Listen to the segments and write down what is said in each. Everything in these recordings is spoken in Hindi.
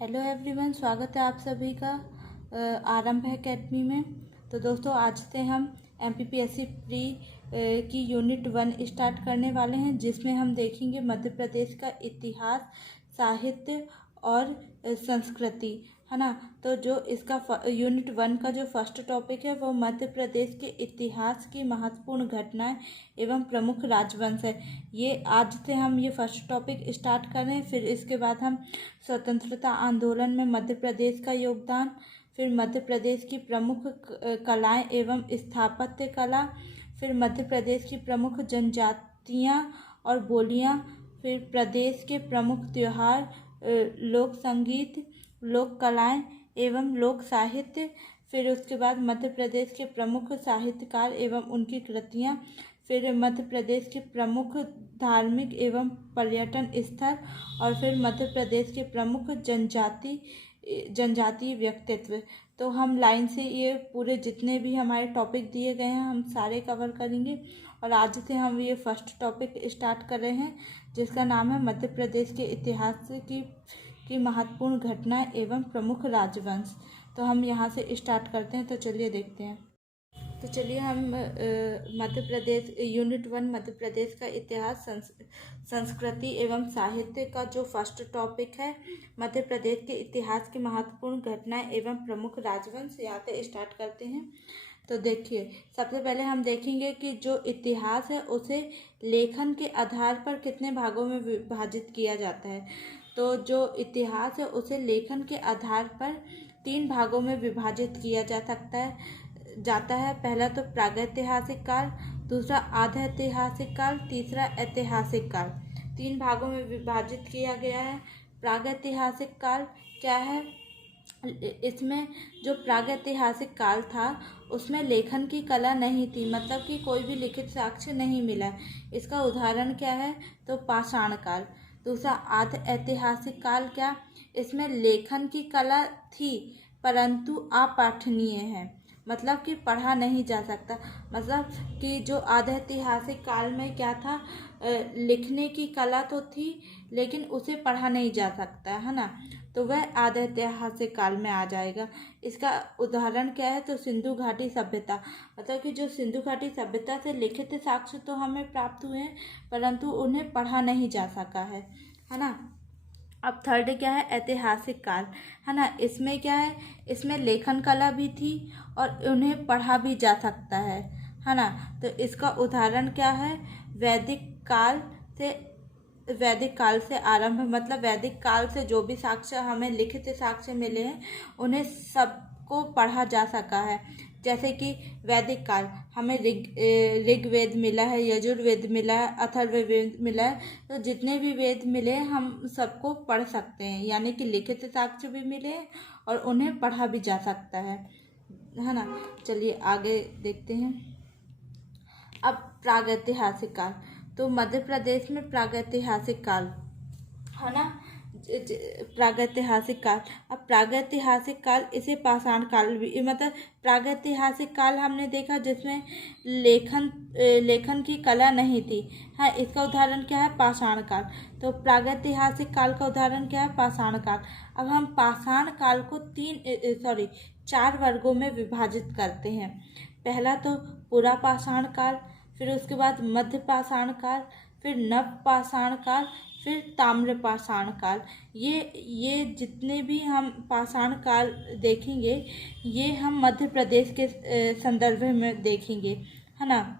हेलो एवरीवन, स्वागत है आप सभी का आरंभ एकेडमी में। तो दोस्तों, आज से हम एमपीपीएससी प्री की यूनिट 1 स्टार्ट करने वाले हैं, जिसमें हम देखेंगे मध्य प्रदेश का इतिहास, साहित्य और संस्कृति, है ना। तो जो इसका यूनिट 1 का जो फर्स्ट टॉपिक है वो मध्य प्रदेश के इतिहास की महत्वपूर्ण घटनाएं एवं प्रमुख राजवंश है। ये आज से हम ये फर्स्ट टॉपिक स्टार्ट कर रहे हैं। फिर इसके बाद हम स्वतंत्रता आंदोलन में मध्य प्रदेश का योगदान, फिर मध्य प्रदेश की प्रमुख कलाएं एवं स्थापत्य कला, फिर मध्य प्रदेश की प्रमुख जनजातियां और बोलियां, फिर प्रदेश के प्रमुख त्योहार, लोक संगीत, लोक कलाएं एवं लोक साहित्य, फिर उसके बाद मध्य प्रदेश के प्रमुख साहित्यकार एवं उनकी कृतियां, फिर मध्य प्रदेश के प्रमुख धार्मिक एवं पर्यटन स्थल, और फिर मध्य प्रदेश के प्रमुख जनजातीय व्यक्तित्व। तो हम लाइन से ये पूरे जितने भी हमारे टॉपिक दिए गए हैं हम सारे कवर करेंगे। और आज से हम ये फर्स्ट टॉपिक स्टार्ट कर रहे हैं, जिसका नाम है मध्य प्रदेश के इतिहास की महत्वपूर्ण घटनाएं एवं प्रमुख राजवंश। तो हम यहाँ से स्टार्ट करते हैं। तो चलिए देखते हैं। तो चलिए हम मध्य प्रदेश यूनिट 1 मध्य प्रदेश का इतिहास, संस्कृति एवं साहित्य का जो फर्स्ट टॉपिक है, मध्य प्रदेश के इतिहास की महत्वपूर्ण घटनाएं एवं प्रमुख राजवंश, यहाँ से स्टार्ट करते हैं। तो देखिए, सबसे पहले हम देखेंगे कि जो इतिहास है उसे लेखन के आधार पर कितने भागों में विभाजित किया जाता है। तो जो इतिहास है उसे लेखन के आधार पर 3 भागों में विभाजित किया जाता है। पहला तो प्रागैतिहासिक काल, दूसरा आधा ऐतिहासिक काल, तीसरा ऐतिहासिक काल। 3 भागों में विभाजित किया गया है। प्रागैतिहासिक काल क्या है? इसमें जो प्रागैतिहासिक काल था उसमें लेखन की कला नहीं थी, मतलब कि कोई भी लिखित साक्ष्य नहीं मिला। इसका उदाहरण क्या है? तो पाषाण काल। दूसरा आध ऐतिहासिक काल क्या? इसमें लेखन की कला थी परंतु अपठनीय है, मतलब कि पढ़ा नहीं जा सकता। मतलब कि जो आधा ऐतिहासिक काल में क्या था, लिखने की कला तो थी लेकिन उसे पढ़ा नहीं जा सकता, है ना। तो वह आधा ऐतिहासिक काल में आ जाएगा। इसका उदाहरण क्या है? तो सिंधु घाटी सभ्यता। मतलब कि जो सिंधु घाटी सभ्यता से लिखित साक्ष्य तो हमें प्राप्त हुए हैं परंतु उन्हें पढ़ा नहीं जा सका है ना। अब थर्ड क्या है? ऐतिहासिक काल, है ना। इसमें क्या है? इसमें लेखन कला भी थी और उन्हें पढ़ा भी जा सकता है ना। तो इसका उदाहरण क्या है? वैदिक काल से आरंभ, मतलब वैदिक काल से जो भी साक्ष्य हमें लिखित साक्ष्य मिले हैं उन्हें सबको पढ़ा जा सका है। जैसे कि वैदिक काल हमें ऋग्वेद मिला है, यजुर्वेद मिला है, अथर्ववेद मिला है। तो जितने भी वेद मिले हम सबको पढ़ सकते हैं, यानी कि लिखित साक्ष्य भी मिले हैं और उन्हें पढ़ा भी जा सकता है ना। चलिए आगे देखते हैं। अब प्रागैतिहासिक काल, तो मध्य प्रदेश में प्रागैतिहासिक काल, है ना, प्रागैतिहासिक काल। अब प्रागैतिहासिक काल इसे पाषाण काल भी, मतलब प्रागैतिहासिक काल हमने देखा जिसमें लेखन की कला नहीं थी। हाँ, इसका उदाहरण क्या है? पाषाण काल। तो प्रागैतिहासिक काल का उदाहरण क्या है? पाषाण काल। अब हम पाषाण काल को 4 वर्गों में विभाजित करते हैं। पहला तो पुरा पाषाण काल, फिर उसके बाद मध्य पाषाण काल, फिर नव पाषाण काल, फिर ताम्र पाषाण काल। ये जितने भी हम पाषाण काल देखेंगे ये हम मध्य प्रदेश के संदर्भ में देखेंगे, है ना।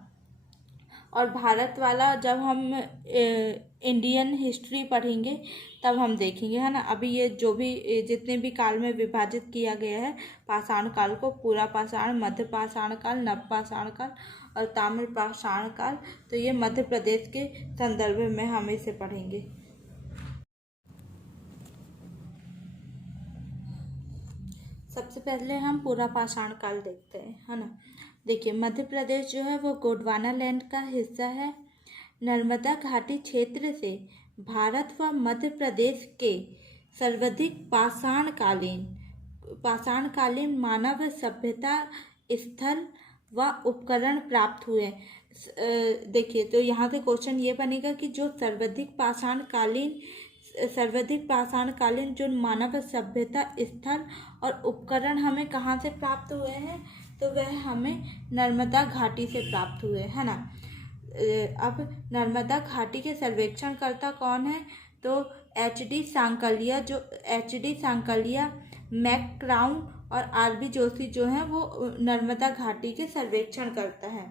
और भारत वाला जब हम इंडियन हिस्ट्री पढ़ेंगे तब हम देखेंगे, है ना। अभी ये जो भी जितने भी काल में विभाजित किया गया है पाषाण काल को, पूरा पाषाण, मध्य पाषाण काल, नव पाषाण काल और ताम्र पाषाण काल, तो ये मध्य प्रदेश के संदर्भ में हम इसे पढ़ेंगे। सबसे पहले हम पूरा पाषाण काल देखते हैं, है ना। देखिए, मध्य प्रदेश जो है वो गोंडवाना लैंड का हिस्सा है। नर्मदा घाटी क्षेत्र से भारत व मध्य प्रदेश के सर्वाधिक पाषाणकालीन मानव सभ्यता स्थल व उपकरण प्राप्त हुए। देखिए, तो यहाँ से क्वेश्चन ये बनेगा कि जो सर्वाधिक पाषाणकालीन सर्वाधिक पाषाणकालीन जो मानव सभ्यता स्थल और उपकरण हमें कहाँ से प्राप्त हुए हैं, तो वह हमें नर्मदा घाटी से प्राप्त हुए, है ना। अब नर्मदा घाटी के सर्वेक्षणकर्ता कौन है, तो HD सांकलिया, मैकक्राउन और RB जोशी जो हैं वो नर्मदा घाटी के सर्वेक्षण करता है।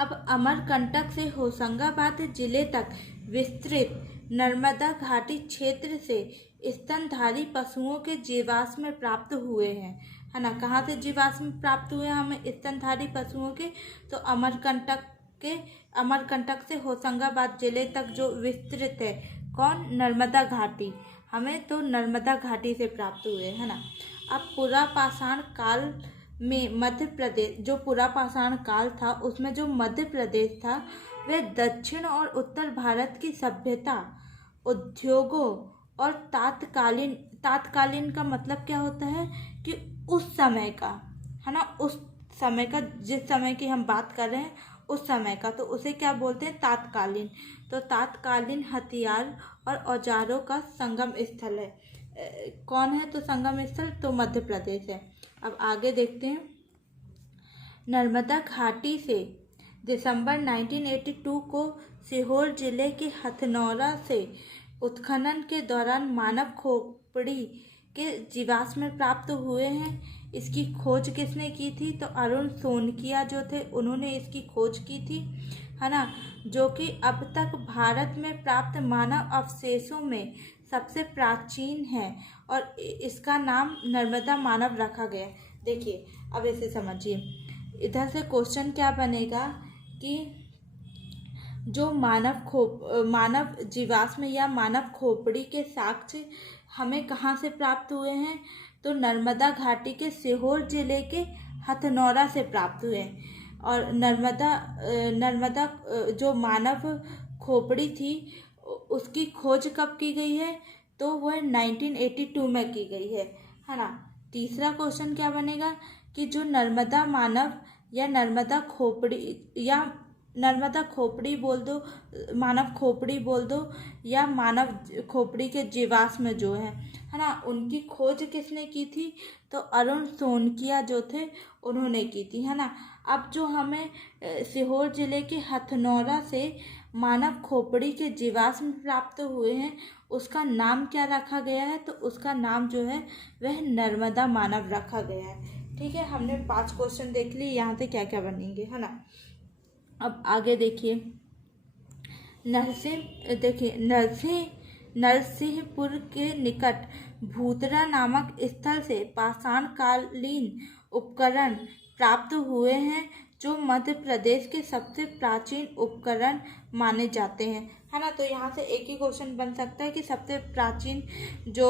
अब अमरकंटक से होशंगाबाद जिले तक विस्तृत नर्मदा घाटी क्षेत्र से स्तनधारी पशुओं के जीवाश्म प्राप्त हुए हैं, है ना। कहाँ से जीवाश्म प्राप्त हुए हमें स्तनधारी पशुओं के, तो अमरकंटक से होशंगाबाद जिले तक जो विस्तृत है, कौन, नर्मदा घाटी, हमें तो नर्मदा घाटी से प्राप्त हुए, है ना। अब पुरापाषाण काल में मध्य प्रदेश, जो पुरापाषाण काल था उसमें जो मध्य प्रदेश था वह दक्षिण और उत्तर भारत की सभ्यता, उद्योगों और तात्कालीन का मतलब क्या होता है कि उस समय का, है ना, उस समय का, जिस समय की हम बात कर रहे हैं उस समय का, तो उसे क्या बोलते हैं, तात्कालीन। तो तात्कालीन हथियार और औजारों का संगम स्थल है, कौन है, तो संगम स्थल तो मध्य प्रदेश है। अब आगे देखते हैं। नर्मदा घाटी से दिसंबर 1982 को सीहोर जिले के हथनौरा से उत्खनन के दौरान मानव खोपड़ी के जीवाश्म प्राप्त हुए हैं। इसकी खोज किसने की थी, तो अरुण सोनकिया जो थे उन्होंने इसकी खोज की थी, है ना, जो कि अब तक भारत में प्राप्त मानव अवशेषों में सबसे प्राचीन है और इसका नाम नर्मदा मानव रखा गया। देखिए अब इसे समझिए, इधर से क्वेश्चन क्या बनेगा कि जो मानव जीवाश्म या मानव खोपड़ी के साक्ष्य हमें कहाँ से प्राप्त हुए हैं, तो नर्मदा घाटी के सीहोर जिले के हथनौरा से प्राप्त हुए हैं। और नर्मदा जो मानव खोपड़ी थी उसकी खोज कब की गई है, तो वह 1982 में की गई है ना। तीसरा क्वेश्चन क्या बनेगा कि जो नर्मदा मानव या नर्मदा खोपड़ी बोल दो, मानव खोपड़ी बोल दो, या मानव खोपड़ी के जीवाश्म जो है ना, उनकी खोज किसने की थी, तो अरुण सोनकिया जो थे उन्होंने की थी, है ना। अब जो हमें सीहोर जिले के हथनौरा से मानव खोपड़ी के जीवाश्म प्राप्त हुए हैं उसका नाम क्या रखा गया है, तो उसका नाम जो है वह नर्मदा मानव रखा गया है। ठीक है, हमने 5 क्वेश्चन देख लिए, यहाँ से क्या क्या बनेंगे, है ना। अब आगे देखिए, नरसिंहपुर के निकट भूतरा नामक स्थल से पाषाणकालीन उपकरण प्राप्त हुए हैं जो मध्य प्रदेश के सबसे प्राचीन उपकरण माने जाते हैं, है ना। तो यहाँ से एक ही क्वेश्चन बन सकता है कि सबसे प्राचीन जो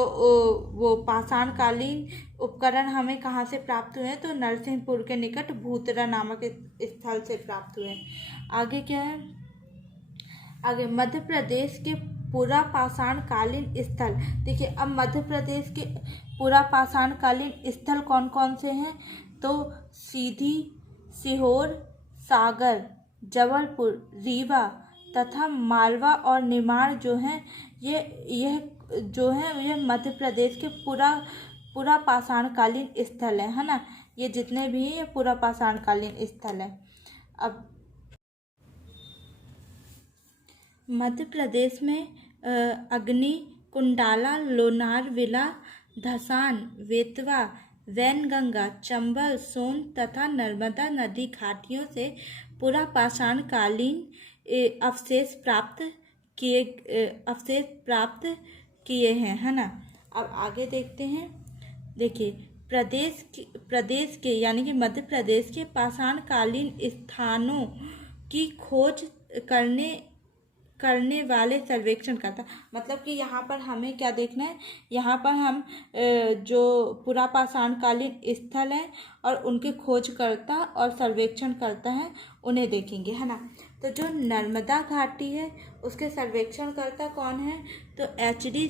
वो पाषाणकालीन उपकरण हमें कहाँ से प्राप्त हुए हैं, तो नरसिंहपुर के निकट भूतरा नामक स्थल से प्राप्त हुए हैं। आगे क्या है, आगे मध्य प्रदेश के पुरापाषाणकालीन स्थल। देखिए अब मध्य प्रदेश के पुरापाषाणकालीन स्थल कौन कौन से हैं, तो सीधी, सीहोर, सागर, जबलपुर, रीवा तथा मालवा और निमाड़ जो हैं यह जो है यह मध्य प्रदेश के पुरापाषाणकालीन स्थल है ना। ये जितने भी हैं ये पुरापाषाणकालीन स्थल है। अब मध्य प्रदेश में अग्नि कुंडाला, लोनारविला, धसान, बेतवा, वैनगंगा, चंबल, सोन तथा नर्मदा नदी घाटियों से पुरापाषाणकालीन अवशेष प्राप्त किए हैं, है ना। अब आगे देखते हैं। देखिए प्रदेश के यानी कि मध्य प्रदेश के पाषाणकालीन स्थानों की खोज करने वाले सर्वेक्षणकर्ता, मतलब कि यहाँ पर हमें क्या देखना है, यहाँ पर हम जो पुरापाषाणकालीन स्थल हैं और उनके खोजकर्ता और सर्वेक्षणकर्ता हैं उन्हें देखेंगे, है ना। तो जो नर्मदा घाटी है उसके सर्वेक्षणकर्ता कौन है, तो HD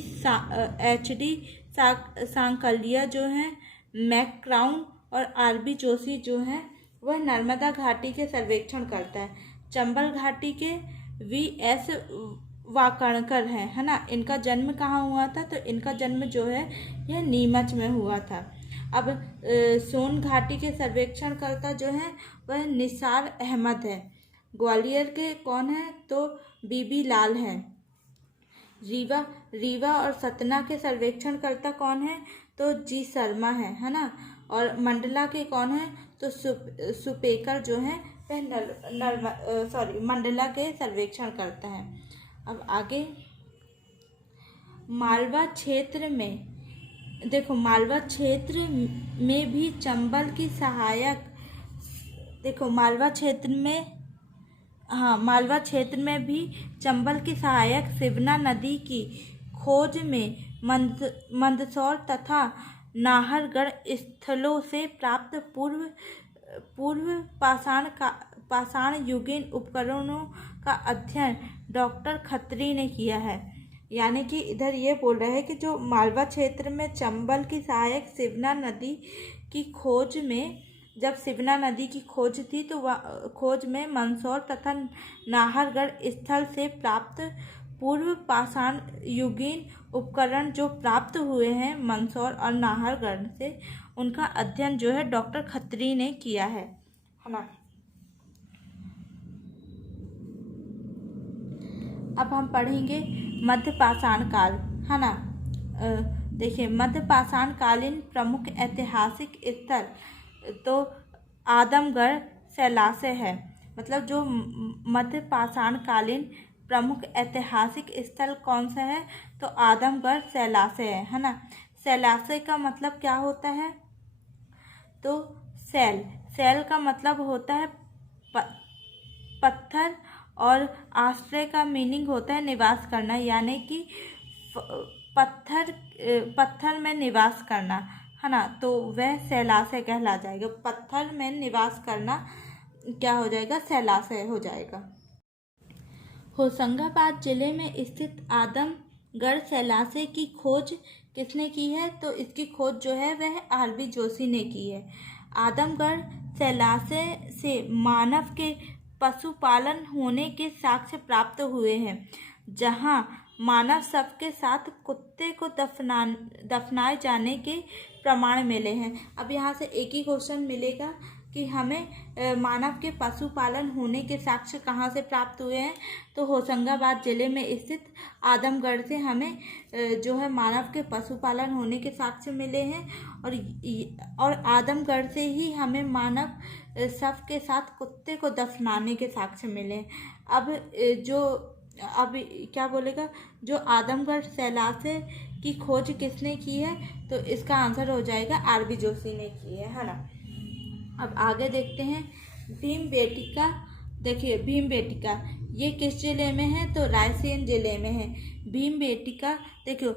सांकलिया जो हैं, मैकक्राउन और RB जोशी जो हैं वह नर्मदा घाटी के सर्वेक्षण करता है। चंबल घाटी के VS वाकणकर हैं, है ना। इनका जन्म कहाँ हुआ था? तो इनका जन्म जो है यह नीमच में हुआ था। अब सोन घाटी के सर्वेक्षणकर्ता जो हैं वह निसार अहमद है। ग्वालियर के कौन है? तो बीबी लाल हैं। रीवा और सतना के सर्वेक्षणकर्ता कौन है? तो जी शर्मा है ना। और मंडला के कौन है? तो सुपेकर जो हैं वह मंडला के सर्वेक्षण करता है। अब आगे मालवा क्षेत्र में देखो, मालवा क्षेत्र में भी चंबल की सहायक मालवा क्षेत्र में भी चंबल की सहायक शिवना नदी की खोज में मंदसौर तथा नाहरगढ़ स्थलों से प्राप्त पूर्व पाषाण युगीन उपकरणों का अध्ययन डॉक्टर खत्री ने किया है। यानी कि इधर ये बोल रहा है कि जो मालवा क्षेत्र में चंबल की सहायक शिवना नदी की खोज में, जब शिवना नदी की खोज थी तो खोज में मंदसौर तथा नाहरगढ़ स्थल से प्राप्त पूर्व पाषाण युगीन उपकरण जो प्राप्त हुए हैं मंदसौर और नाहरगढ़ से, उनका अध्ययन जो है डॉक्टर खत्री ने किया है ना। अब हम पढ़ेंगे मध्य पाषाण काल, है ना। देखिए, मध्य पाषाण कालीन प्रमुख ऐतिहासिक स्थल तो आदमगढ़ सैलासे है। मतलब जो मध्य पाषाण कालीन प्रमुख ऐतिहासिक स्थल कौन सा है? तो आदमगढ़ सैलासे है ना। सैलासे का मतलब क्या होता है? तो सैल का मतलब होता है पत्थर, और आश्रय का मीनिंग होता है निवास करना, यानी कि पत्थर में निवास करना, है ना। तो वह सैलासे कहला जाएगा। पत्थर में निवास करना क्या हो जाएगा? सैलासे हो जाएगा। होशंगाबाद जिले में स्थित आदमगढ़ सैलासे की खोज किसने की है? तो इसकी खोज जो है वह आरबी जोशी ने की है। आदमगढ़ सैलासे से मानव के पशुपालन होने के साक्ष्य प्राप्त हुए हैं, जहां मानव शव के साथ कुत्ते को दफनाए जाने के प्रमाण मिले हैं। अब यहाँ से एक ही क्वेश्चन मिलेगा कि हमें मानव के पशुपालन होने के साक्ष्य कहाँ से प्राप्त हुए हैं? तो होशंगाबाद जिले में स्थित आदमगढ़ से हमें जो है मानव के पशुपालन होने के साक्ष्य मिले हैं, और आदमगढ़ से ही हमें मानव शव के साथ कुत्ते को दफनाने के साक्ष्य मिले। अब क्या बोलेगा? जो आदमगढ़ सैलासे की खोज किसने की है? तो इसका आंसर हो जाएगा आरबी जोशी ने की है ना। अब आगे देखते हैं भीमबेटका। देखिए, भीमबेटका ये किस जिले में है? तो रायसेन जिले में है भीमबेटका। देखियो,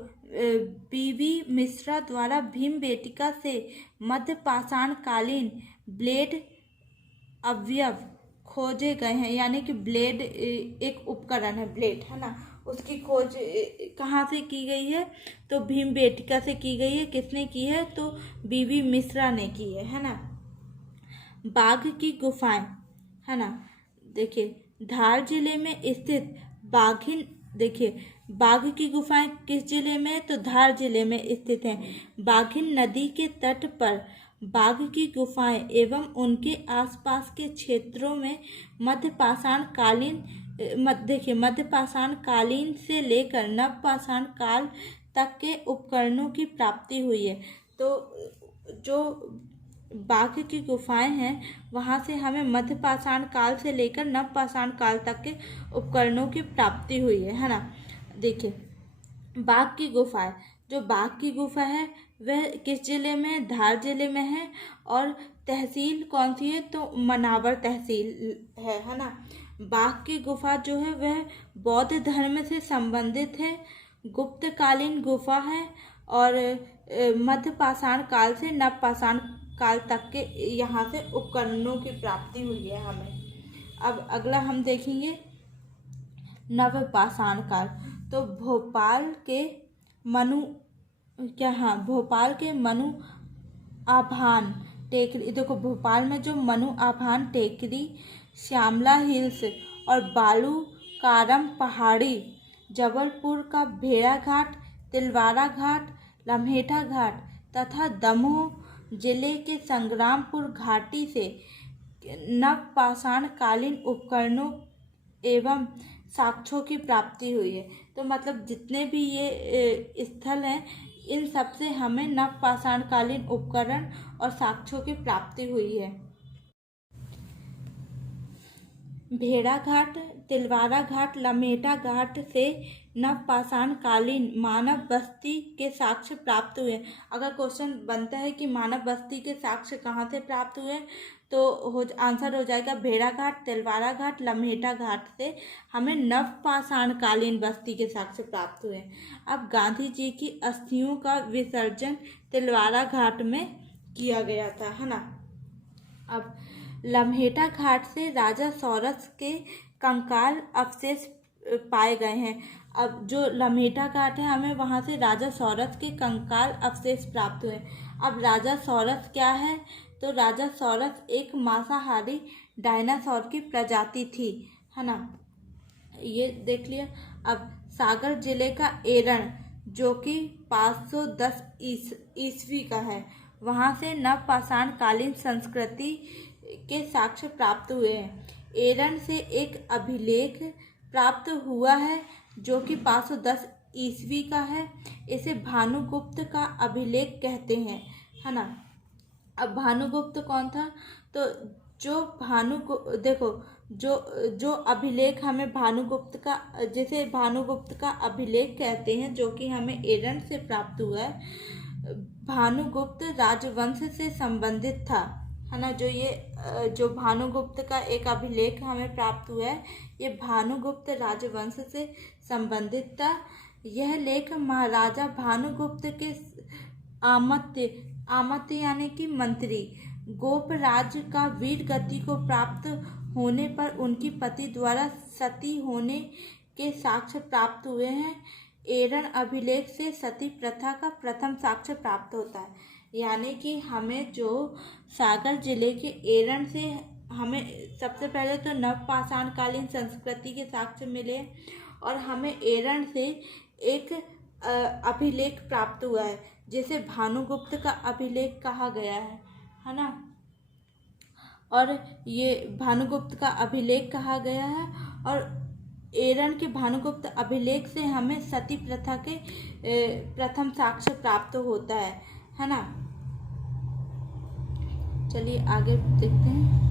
बीवी मिश्रा द्वारा भीमबेटका से मध्य पाषाण कालीन ब्लेड अवयव खोजे गए हैं। यानी कि ब्लेड एक उपकरण है, ब्लेड, है ना। उसकी खोज कहाँ से की गई है? तो भीमबेटका से की गई है। किसने की है? तो बीवी मिश्रा ने की है ना। बाघ की गुफाएं, है ना। देखिए, धार जिले में स्थित बाघिन। देखिए, बाघ की गुफाएं किस जिले में? तो धार जिले में स्थित हैं। बाघिन नदी के तट पर बाघ की गुफाएं एवं उनके आसपास के क्षेत्रों में मध्य पाषाण कालीन से लेकर नव पाषाण काल तक के उपकरणों की प्राप्ति हुई है। तो जो बाघ की गुफाएं हैं वहाँ से हमें मध्य पाषाण काल से लेकर नव पाषाण काल तक के उपकरणों की प्राप्ति हुई है ना। देखिए, बाघ की गुफाएं, जो बाघ की गुफा है वह किस जिले में? धार जिले में है। और तहसील कौन सी है? तो मनावर तहसील है ना। बाघ की गुफा जो है वह बौद्ध धर्म से संबंधित है, गुप्तकालीन गुफा है, और मध्य पाषाण काल से नव पाषाण काल तक के यहाँ से उपकरणों की प्राप्ति हुई है हमें। अब अगला हम देखेंगे नव पाषाण काल। तो भोपाल के मनु आभान टेकरी। देखो, भोपाल में जो मनु आभान टेकरी, श्यामला हिल्स और बालू कारम पहाड़ी जबलपुर का भेड़ाघाट, तिलवारा घाट, लम्हेटा घाट तथा दमोह जिले के संग्रामपुर घाटी से नवपाषाणकालीन उपकरणों एवं साक्ष्यों की प्राप्ति हुई है। तो मतलब जितने भी ये स्थल हैं, इन सब से हमें नवपाषाणकालीन उपकरण और साक्ष्यों की प्राप्ति हुई है। भेड़ाघाट, तिलवारा घाट, लम्हेटा घाट से नवपाषाणकालीन मानव बस्ती के साक्ष्य प्राप्त हुए। अगर क्वेश्चन बनता है कि मानव बस्ती के साक्ष्य कहाँ से प्राप्त हुए, तो आंसर हो जाएगा भेड़ाघाट, तिलवारा घाट, लम्हेटा घाट से हमें नवपाषाणकालीन बस्ती के साक्ष्य प्राप्त हुए। अब गांधी जी की अस्थियों का विसर्जन तिलवारा घाट में किया गया था, है ना। अब लम्हेटा घाट से राजा सौरस के कंकाल अवशेष पाए गए हैं। अब जो लम्हेटा घाट है, हमें वहाँ से राजा सौरस के कंकाल अवशेष प्राप्त हुए। अब राजा सौरस क्या है, तो राजा सौरस एक मांसाहारी डायनासोर की प्रजाति थी, है ना। ये देख लिया। अब सागर जिले का एरण, जो कि 510 ईस्वी का है, वहाँ से नवपाषाणकालीन संस्कृति के साक्ष्य प्राप्त हुए हैं। एरण से एक अभिलेख प्राप्त हुआ है जो कि 510 ईस्वी का है। इसे भानुगुप्त का अभिलेख कहते हैं, है ना। अब भानुगुप्त कौन था, तो जो अभिलेख हमें भानुगुप्त का, जिसे भानुगुप्त का अभिलेख कहते हैं, जो कि हमें एरण से प्राप्त हुआ है, भानुगुप्त राजवंश से संबंधित था, है ना। जो भानुगुप्त का एक अभिलेख हमें प्राप्त हुआ है, ये भानुगुप्त राजवंश से संबंधित था। यह लेख महाराजा भानुगुप्त के आमत्य यानी कि मंत्री गोपराज का वीर गति को प्राप्त होने पर उनकी पति द्वारा सती होने के साक्ष्य प्राप्त हुए हैं। एरण अभिलेख से सती प्रथा का प्रथम साक्ष्य प्राप्त होता है। यानी कि हमें जो सागर जिले के एरण से हमें सबसे पहले तो नवपाषाणकालीन संस्कृति के साक्ष्य मिले, और हमें एरण से एक अभिलेख प्राप्त हुआ है जिसे भानुगुप्त का अभिलेख कहा गया है ना। और ये भानुगुप्त का अभिलेख कहा गया है, और एरण के भानुगुप्त अभिलेख से हमें सती प्रथा के प्रथम साक्ष्य प्राप्त होता है ना। चलिए आगे देखते हैं।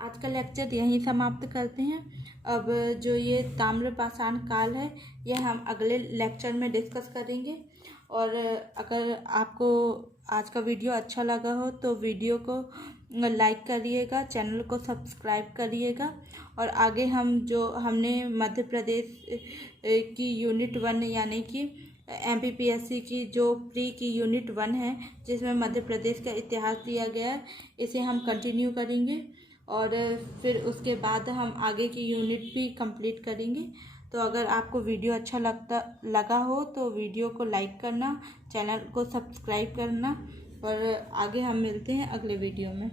आज का लेक्चर यहीं समाप्त करते हैं। अब जो ये ताम्रपाषाण काल है, यह हम अगले लेक्चर में डिस्कस करेंगे। और अगर आपको आज का वीडियो अच्छा लगा हो तो वीडियो को लाइक करिएगा, चैनल को सब्सक्राइब करिएगा। और आगे हमने मध्य प्रदेश की यूनिट 1 यानी कि MPPSC की जो प्री की यूनिट 1 है, जिसमें मध्य प्रदेश का इतिहास दिया गया है, इसे हम कंटिन्यू करेंगे। और फिर उसके बाद हम आगे की यूनिट भी कंप्लीट करेंगे। तो अगर आपको वीडियो अच्छा लगा हो तो वीडियो को लाइक करना, चैनल को सब्सक्राइब करना, और आगे हम मिलते हैं अगले वीडियो में।